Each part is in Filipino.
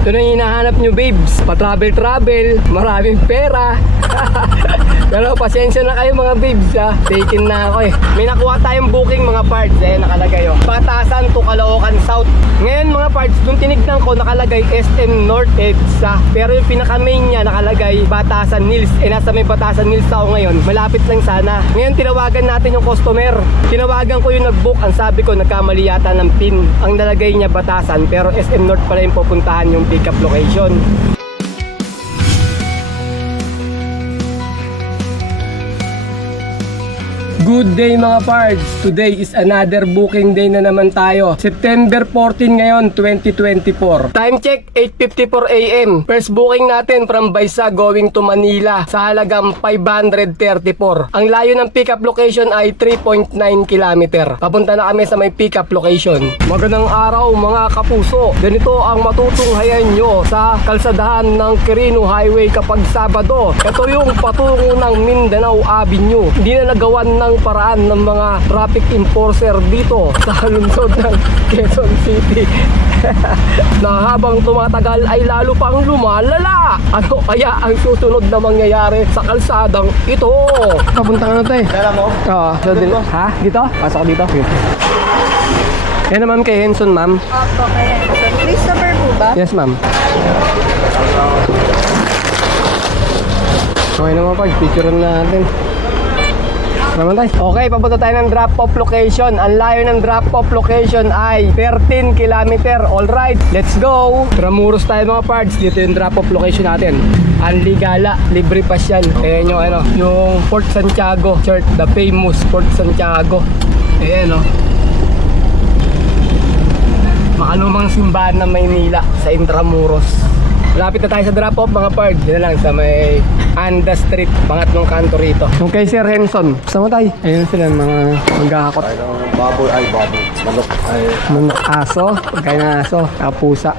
Ito na yung hinahanap nyo, babes. Pa-travel, maraming pera. Pero pasensya na kayo mga babes, ha. Taken na ako eh. May nakuha tayong booking mga parts, nakalagay oh. Batasan to Caloocan South. Ngayon mga parts, nung tinignan ko nakalagay SM North EDSA. Pero yung pinaka-main niya nakalagay Batasan Hills. Nasa may Batasan Hills ako ngayon. Malapit lang sana. Ngayon tinawagan natin yung customer. Tinawagan ko yung nag-book. Ang sabi ko nagkamali yata ng pin. Ang nalagay niya Batasan, pero SM North pala yung pupuntahan yung pick-up location. Good day mga parts! Today is another booking day na naman tayo. September 14 ngayon, 2024. Time check, 8:54 AM. First booking natin from Baisa going to Manila sa halagang 534. Ang layo ng pickup location ay 3.9 km. Papunta na kami sa may pickup location. Magandang araw mga kapuso. Ganito ang matutunghayan nyo sa kalsadahan ng Quirino Highway kapag Sabado. Ito yung patungo ng Mindanao Avenue. Hindi na nagawan ng paraan ng mga traffic enforcer dito sa lungsod ng Quezon City. Na habang tumatagal ay lalo pang lumalala. Ano kaya ang susunod na mangyayari sa kalsadang ito? Papunta ka na tayo. Dala mo? Oo. So, ha? Dito? Pasok dito? Yan na ma'am kay Henson ma'am. Opo, kaya Christopher po ba? Yes ma'am. Okay naman pa, picture na natin. Okay, papunta tayo ng drop-off location. Ang layo ng drop-off location ay 13 km. Alright, let's go! Tramuros tayo mga parts. Dito yung drop-off location natin. Anligala, libre pass yan. Ayan yung ano, yung Port Santiago Church, the famous Port Santiago. Ayan o. Makalumang simbahan ng Maynila sa Intramuros. Malapit na tayo sa drop-off mga parts. Dito lang sa may Anda Street, pangatlong kanto rito. Okay, Sir Henson. Sama tayo. Ayun sila mga magkakakot. Baboy ay baboy. Manok ay... Manok, aso. Pagkain na aso. Pusa.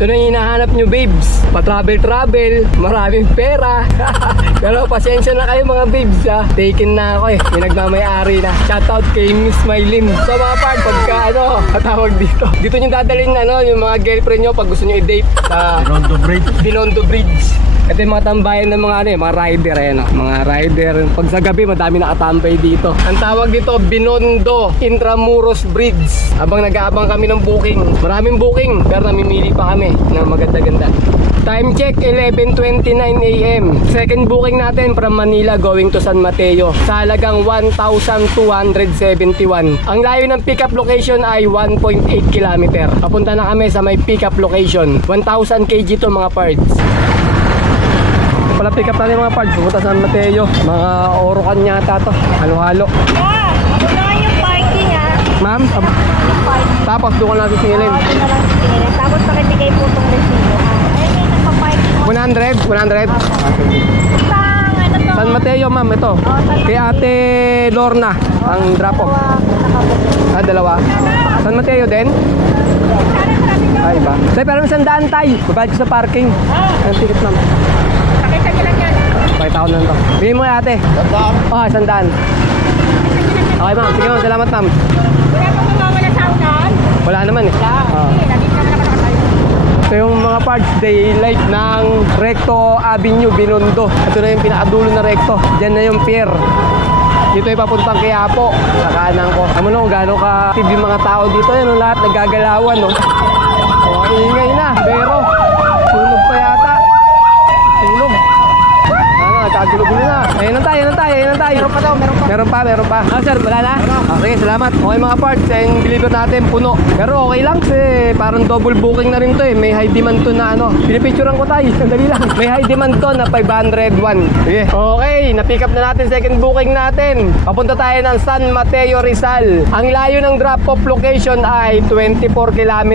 Ito na yung hinahanap nyo, babes. Pa-travel, maraming pera. Pero pasensya na kayo mga babes, ha. Taken na ako eh. May nagmamayari na. Shoutout kay Miss Mylene. So mga part, pagka katawag dito. Dito nyo dadalhin yung mga girlfriend nyo pag gusto nyo i-date sa Binondo Bridge. Ito yung mga tambayan ng mga rider mga rider. Pag sa gabi madami nakatambay dito. Ang tawag dito Binondo Intramuros Bridge. Habang nag-aabang kami ng booking. Maraming booking pero namimili pa kami ng maganda-ganda. Time check 11:29 AM. Second booking natin from Manila going to San Mateo sa halagang 1,271. Ang layo ng pickup location ay 1.8 km. Papunta na kami sa may pickup location. 1,000 kg to mga parts. Pala pick up natin mga parts, pupunta sa San Mateo. Mga Orocan yata to, halo-halo. Ako naman yung parking Ma'am, parking. tapos doon ko natin singilin. Doon na lang singilin. Tapos pakibigay po itong resibo. Ayun may nagpa-parking. 100? Isang ano to? San Mateo ma'am, ito. Kay Ate Lorna, ang drop-off. Dalawa. San Mateo din? Ay ba? Tay, pero may sandaan tay. Babayad ko sa parking. Ang ticket ma'am. Pakita nyo lang yan. Pakita ko na lang to. Bigyan mo ate. Tandaan. Sandaan. Okay ma'am, sige ma'am, salamat ma'am. Wala pong mawawala sa unan. Wala naman eh. Sige, nandito naman ako nakatayo. Ito yung mga parts daylight ng Recto Avenue, Binondo. Ito na yung pinakadulo na Recto. Diyan na yung pier. Dito ay papuntang Quiapo. Sa kanan ko. Alam mo na kung gaano ka active yung mga tao dito. Yan, lahat naggagalawan. Ingay na. Pero, sunog pa yata. Sunog. Nagkagulo-gulo na. Ayun na tayo. Meron pa daw, meron pa. Sir, wala na? Okay, salamat. Okay mga parts, yung deliver natin, puno. Pero okay lang kasi parang double booking na rin to eh. May high demand to na pinipicturean ko tayo. Sandali lang. May high demand to na 501. Sige. Okay, na-pick up na natin second booking natin. Papunta tayo ng San Mateo, Rizal. Ang layo ng drop-off location ay 24 km.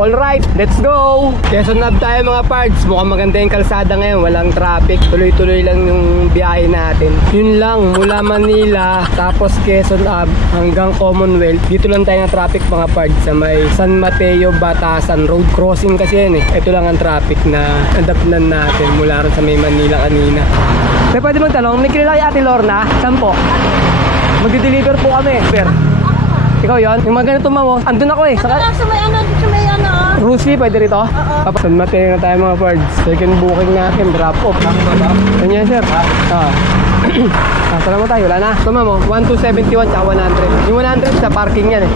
Alright, let's go! Quezon Ave tayo mga parts. Mukhang maganda yung kalsada ngayon. Walang traffic. Tuloy-tuloy lang yung biyahe natin. Yun lang, mula Manila, tapos Quezon Ave hanggang Commonwealth. Dito lang tayo ng traffic mga parts sa may San Mateo, Batasan Road. Crossing kasi yan eh. Ito lang ang traffic na adapnan natin mula rin sa may Manila kanina. Pwede magtanong, may kilala kay Ate Lorna? Saan po? Magdi-deliver po kami. Sir. Ikaw yon? Yung mga ganito ma'am, oh. Andun ako eh. Saka lang sa may ano, sa may ano. Rusi, pwede rito? Oo. San Mateo na tayo mga pards. Second booking natin, drop off. Ganyan sir. Salamat tayo, wala na. Ito ma'am, oh. 1271 tsaka 100. Yung 100 sa parking yan eh.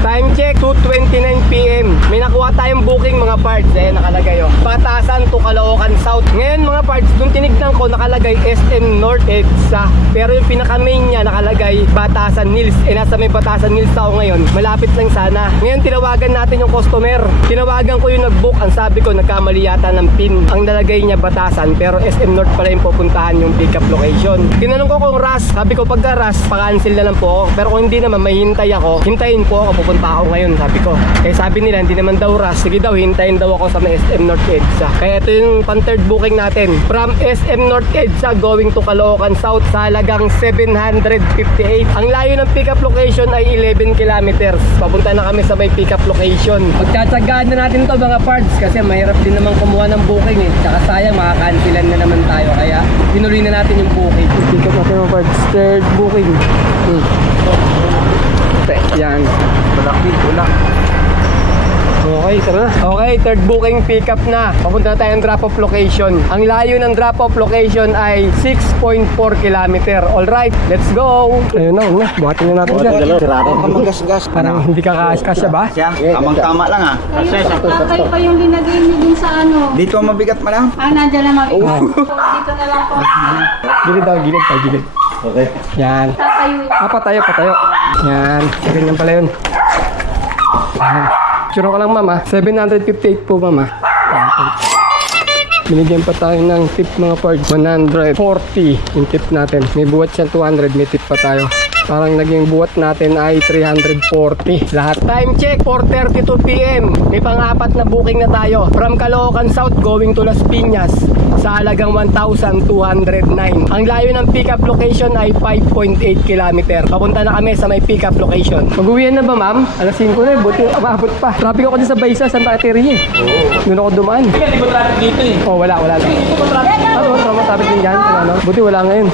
Time check, 2:29 PM. May nakuha tayong booking mga parts. Ayan, nakalagay oh. Batasan to Caloocan South. Ngayon mga parts, nung tinignan ko, nakalagay SM North EDSA. Pero yung pinaka-main niya, nakalagay Batasan Hills. Eh, nasa may Batasan Hills ako ngayon. Malapit lang sana. Ngayon, tinawagan natin yung customer. Tinawagan ko yung nag-book. Ang sabi ko, nagkamali yata ng pin. Ang nalagay niya Batasan, pero SM North pala yung pupuntahan yung pick-up location. Tinanong ko kung RAS. Sabi ko, pagka RAS, pa-cancel na lang po ako. Pero kung hindi naman, may hintay ako. Hintayin po ako, pupunta ako ngayon, sabi ko. Eh sabi nila, hindi naman daw rush. Sige daw, hintayin daw ako sa may SM North EDSA. Kaya ito yung pan-third booking natin. From SM North EDSA going to Caloocan South sa halagang 758. Ang layo ng pick-up location ay 11 kilometers. Papunta na kami sa may pick-up location. Pagtsatsagaan na natin to mga parts kasi mahirap din naman kumuha ng booking eh. Tsaka sayang, makakansilan na naman tayo. Kaya tinuloy na natin yung booking. Pick-up natin mga parts. Third booking. Yan. Tulak. Okay, tara na. Okay, third booking pick-up na. Papunta na tayong drop-off location. Ang layo ng drop-off location ay 6.4 kilometer. Alright, let's go! Ayun na, buhatin na natin dyan. Sirado ka magasgas. Parang hindi ka kasya ba? Siya, tamang-tama lang ah. Tatay pa yung linagay niyo din sa ano. Dito mabigat ma lang. Nandiyan lang mabigat. Dito na lang po. Gilid daw, gilid tayo, gilid. Okay. Yan. Tatayo. Patayo. Yan. Ganyan pala yun. Yan. Tsura ko lang mama. 758 po mama. Binigyan pa tayo ng tip mga parts. 140 yung tip natin. May buwat siya 200. May tip pa tayo. Parang naging buwat natin ay 340 lahat. Time check, 4:32 PM. May pang-apat na booking na tayo. From Caloocan South going to Las Piñas sa halagang 1,209. Ang layo ng pick-up location ay 5.8 kilometer. Papunta na kami sa may pick-up location. Mag-uwian na ba ma'am? Alas 5 na eh. Buti umabot pa. Traffic ako din sa Baysa, Santa Caterina eh. Doon ako dumaan. Hindi ba traffic dito eh? Oh, wala lang. Ano, traffic din dyan. Ano? Buti wala ngayon.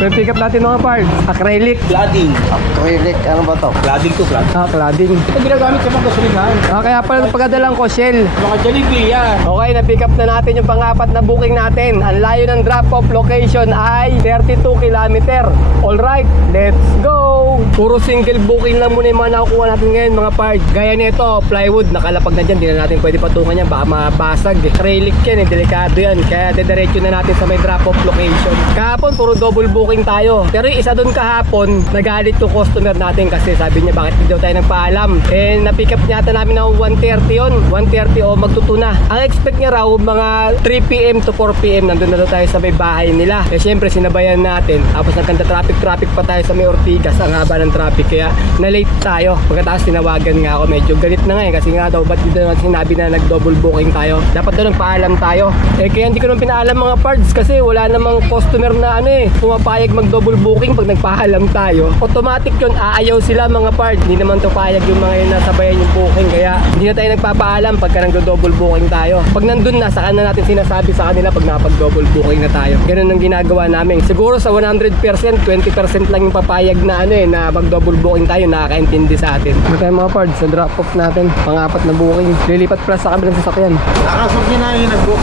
May pick up natin mga parts. Acrylic. Cladding. Acrylic, ano ba to? Cladding to cladding. Cladding. Ito ginagamit sa mga gasolinahan. Kaya pala pagkadalang ko, Shell. Mga Jollibee yan. Okay, na-pick up na natin yung pang-apat na booking natin. Ang layo ng drop-off location ay 32 kilometer. Alright, let's go! Puro single booking lang muna yung mga nakukuha natin ngayon mga parts. Gaya nito, plywood, nakalapag na dyan. Di na natin pwede patungan yan, baka mabasag. Acrylic yan, delikado yan. Kaya didiretso na natin sa may drop-off location. Kahapon, puro double booking tayo. Pero yung isa doon kahapon, nagalit yung customer natin kasi sabi niya bakit hindi daw tayo nagpaalam. Eh, na-pick up niya namin ng 1:30 yun. 1:30 o magtutuna. Ang expect niya raw mga 3 PM to 4 PM nandun na daw tayo sa may bahay nila. Eh syempre sinabayan natin. Tapos nagkanta traffic pa tayo sa may Ortigas. Ang haba ng traffic kaya na-late tayo. Pagkatapos tinawagan nga ako, medyo galit na nga eh kasi nga daw ba't dito natin sinabi na nag-double booking tayo. Dapat daw nagpaalam tayo. Eh kaya hindi ko naman pinaalam mga parts kasi wala namang customer na ano eh pumapayag mag-double booking pag nagpaalam tayo. Automatic yun, aayaw sila mga parts. Hindi naman to payag yung mga yun nasabayan yung booking kaya hindi na tayo nagpapaalam pagka nag-double booking tayo. Pag nandun na, saka na natin sinasabi sa kanila pag nakapag-double booking na tayo. Ganun ang ginagawa namin. Siguro sa 100%, 20% lang yung papayag na ano eh, na mag-double booking tayo, nakakaintindi sa atin. Ito tayo mga parts, sa drop-off natin, pang-apat na booking. Lilipat pala sa kabilang sasakyan. Nakasok niya na yung nag-book.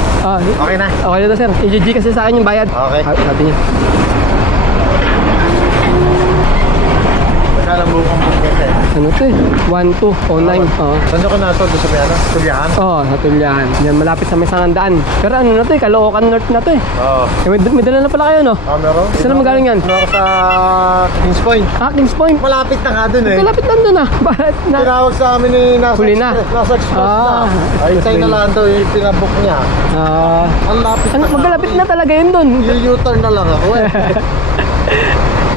Okay na. Okay na to sir. I-GG kasi sa akin yung bayad. Okay. Sabi niya. Magkala mo kung bukit eh. Ano to eh? 1209. Oo. Saan ka na ito? Doon sa Piano? Tulyahan? Oo, sa Tulyahan. Yan, malapit sa may Sangandaan. Pero ano na to eh? Caloocan North na to eh. Oo. Eh, may dala na pala kayo no? Meron? Saan na magaling yan? Ano ako sa Kings Point? Kings Point. Malapit na nga dun eh. Kalapit lang doon ah. Bakit na? Tinawag sa amin ni nasa Huli na. Express. Nasa Express Ah, na. Ay, tayo na lang daw yung pinabook niya. Ang lapit Ano, na. magkalapit na talaga yun doon. U-turn na lang ako eh.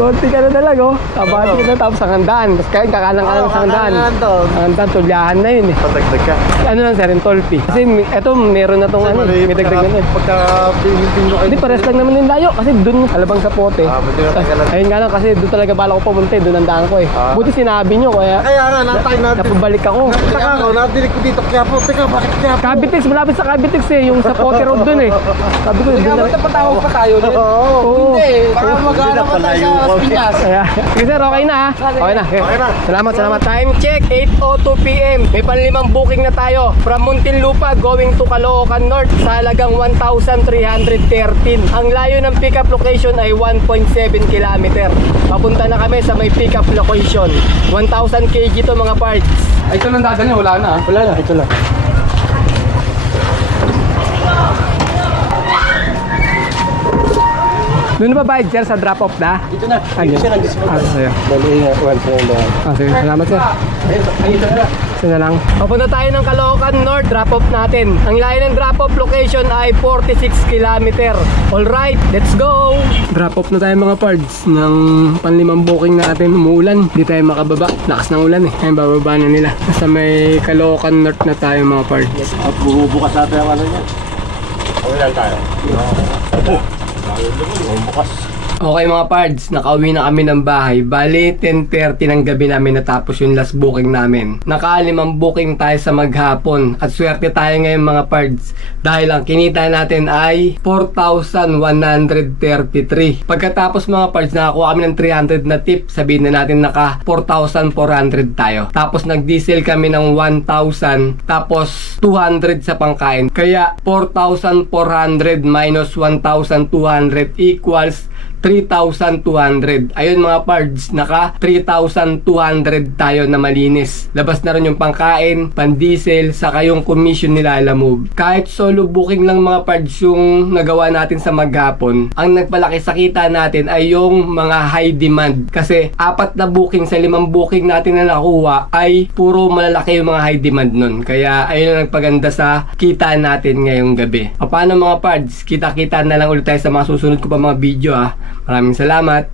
Konti ka na talaga oh. Kabati ka na tapos Sangandaan. Tapos kain kakalang-kalang Sangandaan. Sangandaan, Tulyahan na yun eh. Patagdag ka. Ano lang sir, yung tolpi. Kasi eto, meron na tong ano, may dagdag na eh. Pagka pinipino kayo. Hindi, pares lang naman yung layo. Kasi doon, alabang sa pote. Buti na tayo lang. Ayun nga lang kasi doon talaga bala ko pumunta eh. Doon ang daan ko eh. Buti sinabi nyo kaya Kaya nga, natay natin. napabalik ako. Nataka ako, nadinig ko dito. Kaya po, teka, bakit kaya po? Cavitex, malapit sa Cavitex eh. Yung sa pote road doon eh. Sabi ko, doon na. Patawag pa tayo ulit. Oo. Oo. Hindi, baka magana pa tayo sa Piñas. Ayan. Sige sir, okay na ha? Okay na. Okay na. Salamat, salamat. Time check, 8:02 PM. May panlimang booking na tayo. From Muntinlupa going to Caloocan North sa halagang 1,313. Ang layo ng pickup location ay 1.7 km. Papunta na kami sa may pickup location. 1,000 kg to mga parts. Ay, ito lang dadalhin, wala na. Wala na, ito lang. Doon na ba bayad sir sa drop off na? Dito na. Ayun. Siya nandito sa Ah, sa'yo. Dali, once na yan. Ah, sige. Salamat sir. Ay, ito na. Isa na lang. Papunta tayo ng Caloocan North, drop off natin. Ang layo ng drop off location ay 46 km. Alright, let's go! Drop off na tayo mga pards ng panlimang booking natin. Umuulan, hindi tayo makababa. Lakas ng ulan eh. Ayun, bababa na nila. Nasa may Caloocan North na tayo mga pards. At bubukas natin ang ano niya. Okay lang tayo. Bukas. Okay mga pards, nakauwi na kami ng bahay. Bali, 10:30 ng gabi namin natapos yung last booking namin. Nakalimang booking tayo sa maghapon. At swerte tayo ngayon mga pards. Dahil ang kinita natin ay 4,133. Pagkatapos mga pards, nakakuha kami ng 300 na tip. Sabihin na natin naka 4,400 tayo. Tapos nag-diesel kami ng 1,000. Tapos 200 sa pangkain. Kaya 4,400 minus 1,200 equals 3,200. Ayun mga pards, naka 3,200 tayo na malinis. Labas na rin yung pangkain, pan-diesel, saka yung commission nila Lalamove. Kahit solo booking lang mga pards yung nagawa natin sa maghapon, ang nagpalaki sa kita natin ay yung mga high demand. Kasi 4 na booking sa 5 booking natin na nakuha ay puro malalaki yung mga high demand nun. Kaya ayun ang nagpaganda sa kita natin ngayong gabi. O paano mga pards, kita-kita na lang ulit tayo sa mga susunod ko pa mga video ah. Maraming salamat.